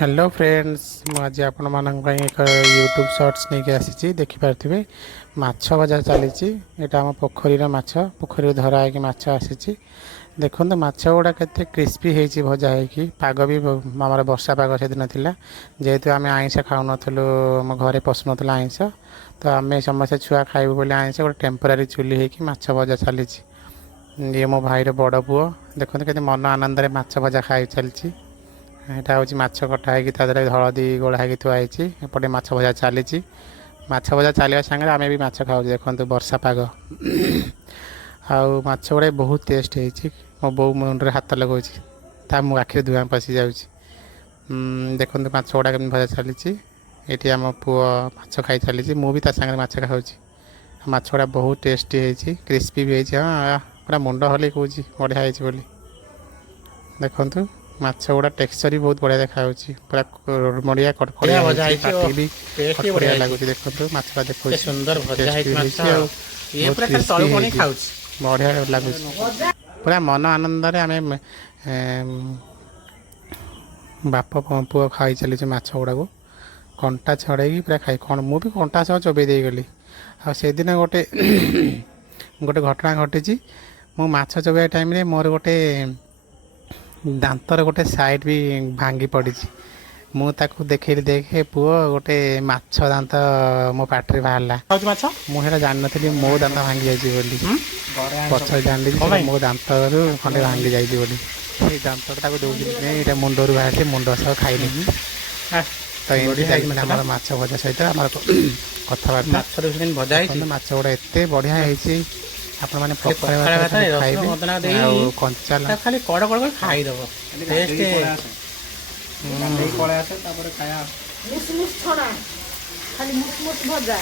Hello friends मुझे आपण मानक एक यूट्यूब शॉर्ट्स नहीं आसी देखिपे माछ भजा चली। यहाँ आम पोखरी माछ पोखरी धरा है माछ आसी देखो माछ गुड़ा के क्रिस्पी होती भजा हो पाग भी आम वर्षा पाग से दिन था जेहेतु आम आइंस खाऊन आम घरे पशु ना आइंस तो आम समस्त छुआ खाइबू बोले आइंस गोटे टेम्पोरारी चुली होगी माछ भजा चली। ये मो भाईर बड़ पुओ देखते के मन आनंद माछ भजा खाई चली। यहाँ हूँ माछ कटा है हलदी गोड़ा है थुआई एपटे माछ भजा चली। माछ भजा चलने सांगे आम भी माछ खाऊ देखो वर्षा पाग आउ माछ गुड़ा बहुत टेस्ट होती मो बो मुंडे हाथ लगे मो आखिर धुआं पशि जा देखो माछ गुड़ा केमी भजा चली। ये आम पुओ माछ खाई चली मु भी सांगे माछ खाऊँ माछ गुड़ा बहुत टेस्टी होती क्रिस्पी भी होती हाँ पूरा मुंड हल कौन बढ़िया होली देखु माछ गुड़ा टेक्सचर भी बहुत बढ़िया देखा पूरा मड़िया कटकड़िया पाटी भी कटकड़िया लगुच देखो माछटा देखो सुंदर बढ़िया लगुच पूरा मन आनंद आम बाप पुओ खाई चली माछ गुड़ा को कंटा छड़े पूरा खाई मु भी कंटा सह चोबे दे गली आदिन गोटे गोटे घटना घटी मु माछ चोबे टाइम रे मोर गोटे दांतर गोटे साइड भी भांगी पड़ी मुझे देखे देखे पुओ गोटे माछ दांत मो पाटे बाहर मुझे जान नी मो दांत भांगी जाइए पचर जान मो दांत खंडे भांगी जाइए दांत दौर मुंडर बाहर मुंड सह खाइली तो ये माछ भजा सहित कथबार्ता माछ गुड़ा एत बढ़िया आपण मैंने कंचा खाली कड़ कड़ खाईदब भजा